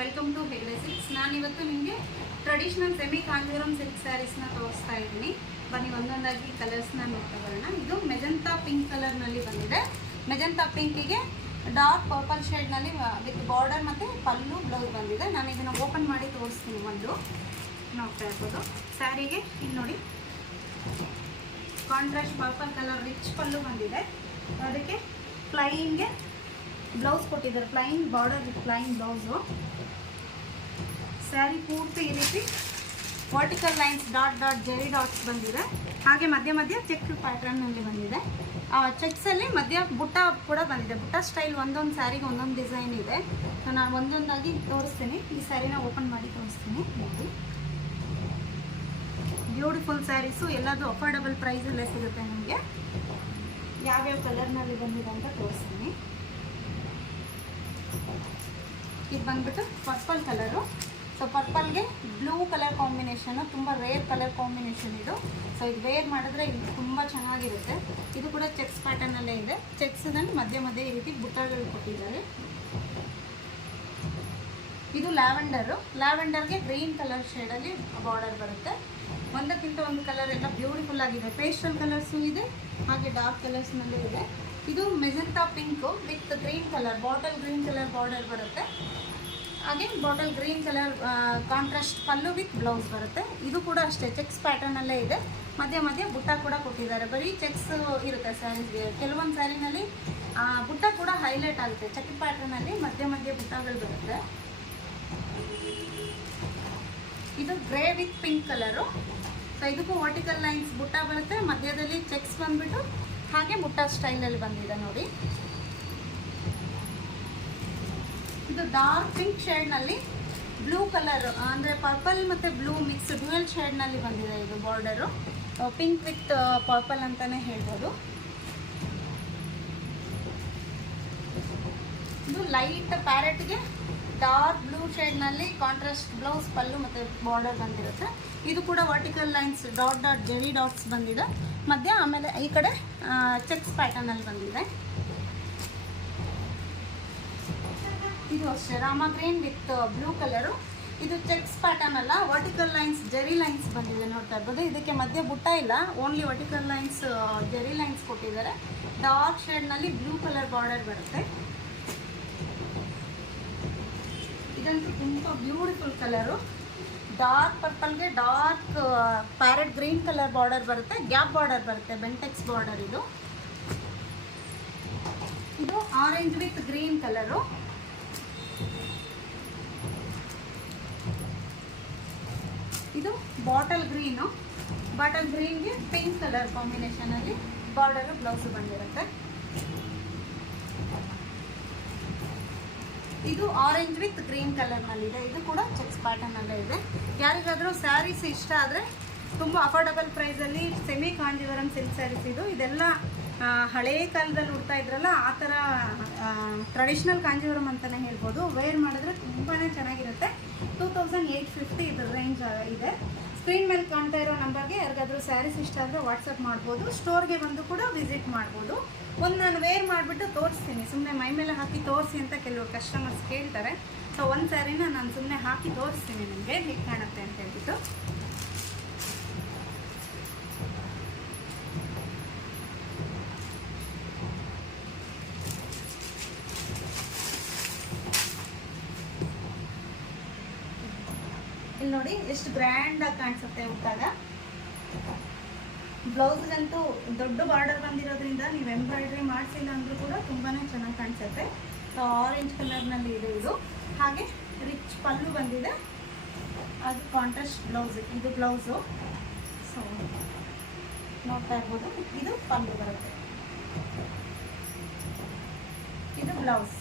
Welcome to Hegde silks. ನಾನಿವತ್ತು ನಿಮಗೆ traditional semi Kanjeevaram silk ಸ್ಯಾರೀಸ್ನ ತೋರಿಸ್ತಾ ಇದ್ದೀನಿ. ಬನ್ನಿ ಒಂದೊಂದಾಗಿ ಕಲರ್ಸ್ನ ನೋಡ್ತಾ ಬರೋಣ. ಇದು ಮೆಜಂತಾ ಪಿಂಕ್ ಕಲರ್ನಲ್ಲಿ ಬಂದಿದೆ. ಮೆಜಂತಾ ಪಿಂಕಿಗೆ ಡಾರ್ಕ್ ಪರ್ಪಲ್ ಶೇಡ್ನಲ್ಲಿ ವಿತ್ ಬಾರ್ಡರ್ ಮತ್ತು ಪಲ್ಲು ಬ್ಲೌಸ್ ಬಂದಿದೆ. ನಾನು ಇದನ್ನು ಓಪನ್ ಮಾಡಿ ತೋರಿಸ್ತೀನಿ. ಒಂದು ನೋಡ್ತಾ ಇರ್ಬೋದು. ಸ್ಯಾರಿಗೆ ಇಲ್ಲಿ ನೋಡಿ ಕಾಂಟ್ರಾಸ್ಟ್ ಪರ್ಪಲ್ ಕಲರ್ ರಿಚ್ ಪಲ್ಲು ಬಂದಿದೆ. ಅದಕ್ಕೆ ಪ್ಲೈನ್ಗೆ ಬ್ಲೌಸ್ ಕೊಟ್ಟಿದ್ದಾರೆ. Plain border with plain blouse. Sari ಪೂರ್ತಿ ಈ ರೀತಿ vertical lines dot dot zari dots ಬಂದಿದೆ. ಹಾಗೆ ಮಧ್ಯ ಮಧ್ಯ ಚೆಕ್ ಪ್ಯಾಟರ್ನಲ್ಲಿ ಬಂದಿದೆ. ಚೆಕ್ಸಲ್ಲಿ ಮಧ್ಯ ಬುಟ್ಟ ಕೂಡ ಬಂದಿದೆ. ಬುಟ್ಟ ಸ್ಟೈಲ್ ಒಂದೊಂದು ಸ್ಯಾರಿಗೆ ಒಂದೊಂದು ಡಿಸೈನ್ ಇದೆ. ನಾನು ಒಂದೊಂದಾಗಿ ತೋರಿಸ್ತೀನಿ. ಈ ಸ್ಯಾರಿನ ಓಪನ್ ಮಾಡಿ ತೋರಿಸ್ತೀನಿ. ನೋಡಿ, ಬ್ಯೂಟಿಫುಲ್ ಸ್ಯಾರೀಸು. ಎಲ್ಲದು ಅಫೋರ್ಡಬಲ್ ಪ್ರೈಸಲ್ಲೇ ಸಿಗುತ್ತೆ ನಿಮಗೆ. ಯಾವ್ಯಾವ ಕಲರ್ನಲ್ಲಿ ಬಂದಿದೆ ಅಂತ ತೋರಿಸ್ತೀನಿ. ಇದು ಬಂದ್ಬಿಟ್ಟು ಪರ್ಪಲ್ ಕಲರು. ಸೊ ಪರ್ಪಲ್ಗೆ ಬ್ಲೂ ಕಲರ್ ಕಾಂಬಿನೇಷನು, ತುಂಬ ರೇರ್ ಕಲರ್ ಕಾಂಬಿನೇಷನ್ ಇದು. ಸೊ ಇದು ವೇರ್ ಮಾಡಿದ್ರೆ ಇದು ತುಂಬ ಚೆನ್ನಾಗಿರುತ್ತೆ. ಇದು ಕೂಡ ಚೆಕ್ಸ್ ಪ್ಯಾಟರ್ನಲ್ಲೇ ಇದೆ. ಚೆಕ್ಸ್ನಲ್ಲಿ ಮಧ್ಯೆ ಮಧ್ಯೆ ಈ ರೀತಿ ಬುಟ್ಟಗಳು ಕೊಟ್ಟಿದ್ದಾರೆ. ಇದು ಲ್ಯಾವೆಂಡರು. ಲ್ಯಾವೆಂಡರ್ಗೆ ಗ್ರೀನ್ ಕಲರ್ ಶೇಡಲ್ಲಿ ಬಾರ್ಡರ್ ಬರುತ್ತೆ. ಒಂದಕ್ಕಿಂತ ಒಂದು ಕಲರ್ ಎಲ್ಲ ಬ್ಯೂಟಿಫುಲ್ ಆಗಿದೆ. ಪೇಸ್ಟಲ್ ಕಲರ್ಸು ಇದೆ, ಹಾಗೆ ಡಾರ್ಕ್ ಕಲರ್ಸ್ನಲ್ಲೂ ಇದೆ. ಇದು magenta pink with green colour, bottle green colour border ಬರುತ್ತೆ. ಹಾಗೆ bottle green colour contrast pallu with blouse ಬರುತ್ತೆ. ಇದು ಕೂಡ ಅಷ್ಟೇ ಚೆಕ್ಸ್ ಪ್ಯಾಟರ್ನಲ್ಲೇ ಇದೆ. ಮಧ್ಯೆ ಮಧ್ಯೆ ಬುಟ್ಟ ಕೂಡ ಕೊಟ್ಟಿದ್ದಾರೆ. ಬರೀ ಚೆಕ್ಸ್ ಇರುತ್ತೆ ಸ್ಯಾರೀಸ್ಗೆ. ಕೆಲವೊಂದು ಸ್ಯಾರಿನಲ್ಲಿ ಬುಟ್ಟ ಕೂಡ ಹೈಲೈಟ್ ಆಗುತ್ತೆ. ಚೆಕ್ ಪ್ಯಾಟರ್ನಲ್ಲಿ ಮಧ್ಯೆ ಮಧ್ಯೆ ಬುಟ್ಟಗಳು ಬರುತ್ತೆ. ಇದು grey with pink colour. So ಇದಕ್ಕೂ ವರ್ಟಿಕಲ್ ಲೈನ್ಸ್ ಬುಟ್ಟ ಬರುತ್ತೆ. ಮಧ್ಯದಲ್ಲಿ ಚೆಕ್ಸ್ ಬಂದ್ಬಿಟ್ಟು ಹಾಗೆ ಬುಟ್ಟ ಸ್ಟೈಲಲ್ಲಿ ಬಂದಿದೆ ನೋಡಿ. ಇದು ಡಾರ್ಕ್ ಪಿಂಕ್ ಶೇಡ್ನಲ್ಲಿ ಬ್ಲೂ ಕಲರ್, ಅಂದರೆ ಪರ್ಪಲ್ ಮತ್ತು ಬ್ಲೂ ಮಿಕ್ಸ್ ಡ್ಯುಯಲ್ ಶೇಡ್ನಲ್ಲಿ ಬಂದಿದೆ. ಇದು ಬಾರ್ಡರು ಪಿಂಕ್ ವಿತ್ ಪರ್ಪಲ್ ಅಂತಲೇ ಹೇಳ್ಬೋದು. ಇದು ಲೈಟ್ ಪ್ಯಾರೆಟ್ಗೆ ಡಾರ್ಕ್ ಬ್ಲೂ ಶೇಡ್ನಲ್ಲಿ ಕಾಂಟ್ರಾಸ್ಟ್ ಬ್ಲೌಸ್ ಪಲ್ಲು ಮತ್ತು ಬಾರ್ಡರ್ ಬಂದಿರುತ್ತೆ. ಇದು ಕೂಡ vertical lines dot dot zari dots ಬಂದಿದೆ ಮಧ್ಯ. ಆಮೇಲೆ ಈ ಕಡೆ ಚೆಕ್ಸ್ ಪ್ಯಾಟರ್ನಲ್ಲಿ ಬಂದಿದೆ. ಇದು ಅಷ್ಟೇ Rama green with blue colour. ಇದು ಚೆಕ್ಸ್ ಪ್ಯಾಟರ್ನ್ ಅಲ್ಲ, ವರ್ಟಿಕಲ್ ಲೈನ್ಸ್ ಜೆರಿ ಲೈನ್ಸ್ ಬಂದಿದೆ. ನೋಡ್ತಾ ಇರ್ಬೋದು. ಇದಕ್ಕೆ ಮಧ್ಯೆ ಬುಟ್ಟ ಇಲ್ಲ, only vertical lines zari lines ಕೊಟ್ಟಿದ್ದಾರೆ. ಡಾರ್ಕ್ ಶೇಡ್ನಲ್ಲಿ ಬ್ಲೂ ಕಲರ್ ಬಾರ್ಡರ್ ಬರುತ್ತೆ. ಇದಂತೂ ತುಂಬ ಬ್ಯೂಟಿಫುಲ್ ಕಲರು. ಡಾರ್ಕ್ ಪರ್ಪಲ್ಗೆ dark parrot green colour border ಬರುತ್ತೆ. ಗ್ಯಾಪ್ ಬಾರ್ಡರ್ ಬರುತ್ತೆ, ಬೆಂಟೆಕ್ಸ್ ಬಾರ್ಡರ್. ಇದು ಆರೆಂಜ್ ವಿತ್ ಗ್ರೀನ್ ಕಲರು. ಇದು ಬಾಟಲ್ ಗ್ರೀನು. ಬಾಟಲ್ ಗ್ರೀನ್ಗೆ ಪಿಂಕ್ ಕಲರ್ ಕಾಂಬಿನೇಷನಲ್ಲಿ ಬಾರ್ಡರು ಬ್ಲೌಸ್ ಬಂದಿರುತ್ತೆ. ಇದು ಆರೆಂಜ್ ವಿತ್ ಗ್ರೀನ್ ಕಲರ್ನಲ್ಲಿದೆ. ಇದು ಕೂಡ ಚೆಕ್ಸ್ ಪ್ಯಾಟರ್ನಲ್ಲೇ ಇದೆ. ಯಾರಿಗಾದರೂ ಸ್ಯಾರೀಸ್ ಇಷ್ಟ ಆದರೆ ತುಂಬ ಅಫೋರ್ಡಬಲ್ ಪ್ರೈಸಲ್ಲಿ ಸೆಮಿ ಕಾಂಜೀವರಂ ಸಿಲ್ಕ್ ಸ್ಯಾರೀಸ್ ಇದು. ಇದೆಲ್ಲ ಹಳೇ ಕಾಲದಲ್ಲಿ ಉಡ್ತಾ ಇದ್ರಲ್ಲ, ಆ ಥರ ಟ್ರೆಡಿಷ್ನಲ್ ಕಾಂಜೀವರಂ ಅಂತಲೇ ಹೇಳ್ಬೋದು. ವೇರ್ ಮಾಡಿದ್ರೆ ತುಂಬಾ ಚೆನ್ನಾಗಿರುತ್ತೆ. 2850 ಇದರ ರೇಂಜ್ ಇದೆ. ಸ್ಕ್ರೀನ್ ಮೇಲೆ ಕಾಣ್ತಾ ಇರೋ ನಂಬರ್ಗೆ ಯಾರಿಗಾದರೂ ಸ್ಯಾರೀಸ್ ಇಷ್ಟ ಆದರೆ ವಾಟ್ಸಪ್ ಮಾಡ್ಬೋದು. ಸ್ಟೋರ್ಗೆ ಬಂದು ಕೂಡ ವಿಸಿಟ್ ಮಾಡ್ಬೋದು. ಒಂದು ನಾನು ವೇರ್ ಮಾಡಿಬಿಟ್ಟು ತೋರಿಸ್ತೀನಿ. ಸುಮ್ಮನೆ ಮೈ ಮೇಲೆ ಹಾಕಿ ತೋರಿಸಿ ಅಂತ ಕೆಲವರು ಕಸ್ಟಮರ್ಸ್ ಕೇಳ್ತಾರೆ. ಸೊ ಒಂದು ಸ್ಯಾರಿನ ನಾನು ಸುಮ್ಮನೆ ಹಾಕಿ ತೋರಿಸ್ತೀನಿ ನಿಮಗೆ ಹೇಗೆ ಕಾಣುತ್ತೆ ಅಂತ ಹೇಳ್ಬಿಟ್ಟು. ಇಲ್ಲಿ ನೋಡಿ ಎಷ್ಟು ಗ್ರ್ಯಾಂಡಾಗಿ ಕಾಣಿಸುತ್ತೆ ಉಟ್ಟಾಗ. ಬ್ಲೌಸ್ಗಂತೂ ದೊಡ್ಡ ಬಾರ್ಡರ್ ಬಂದಿರೋದ್ರಿಂದ ನೀವು ಎಂಬ್ರಾಯ್ಡ್ರಿ ಮಾಡಿಸಿಲ್ಲ ಅಂದರೂ ಕೂಡ ತುಂಬಾ ಚೆನ್ನಾಗಿ ಕಾಣಿಸುತ್ತೆ. ಆರೆಂಜ್ ಕಲರ್ನಲ್ಲಿ ಇದೆ ಇದು. ಹಾಗೆ ರಿಚ್ ಪಲ್ಲು ಬಂದಿದೆ. ಅದು ಕಾಂಟ್ರಾಸ್ಟ್ ಬ್ಲೌಸ್. ಇದು ಬ್ಲೌಸು. ಸೊ ನೋಡ್ತಾ ಇರ್ಬೋದು. ಇದು ಪಲ್ಲು ಬರುತ್ತೆ. ಇದು ಬ್ಲೌಸ್.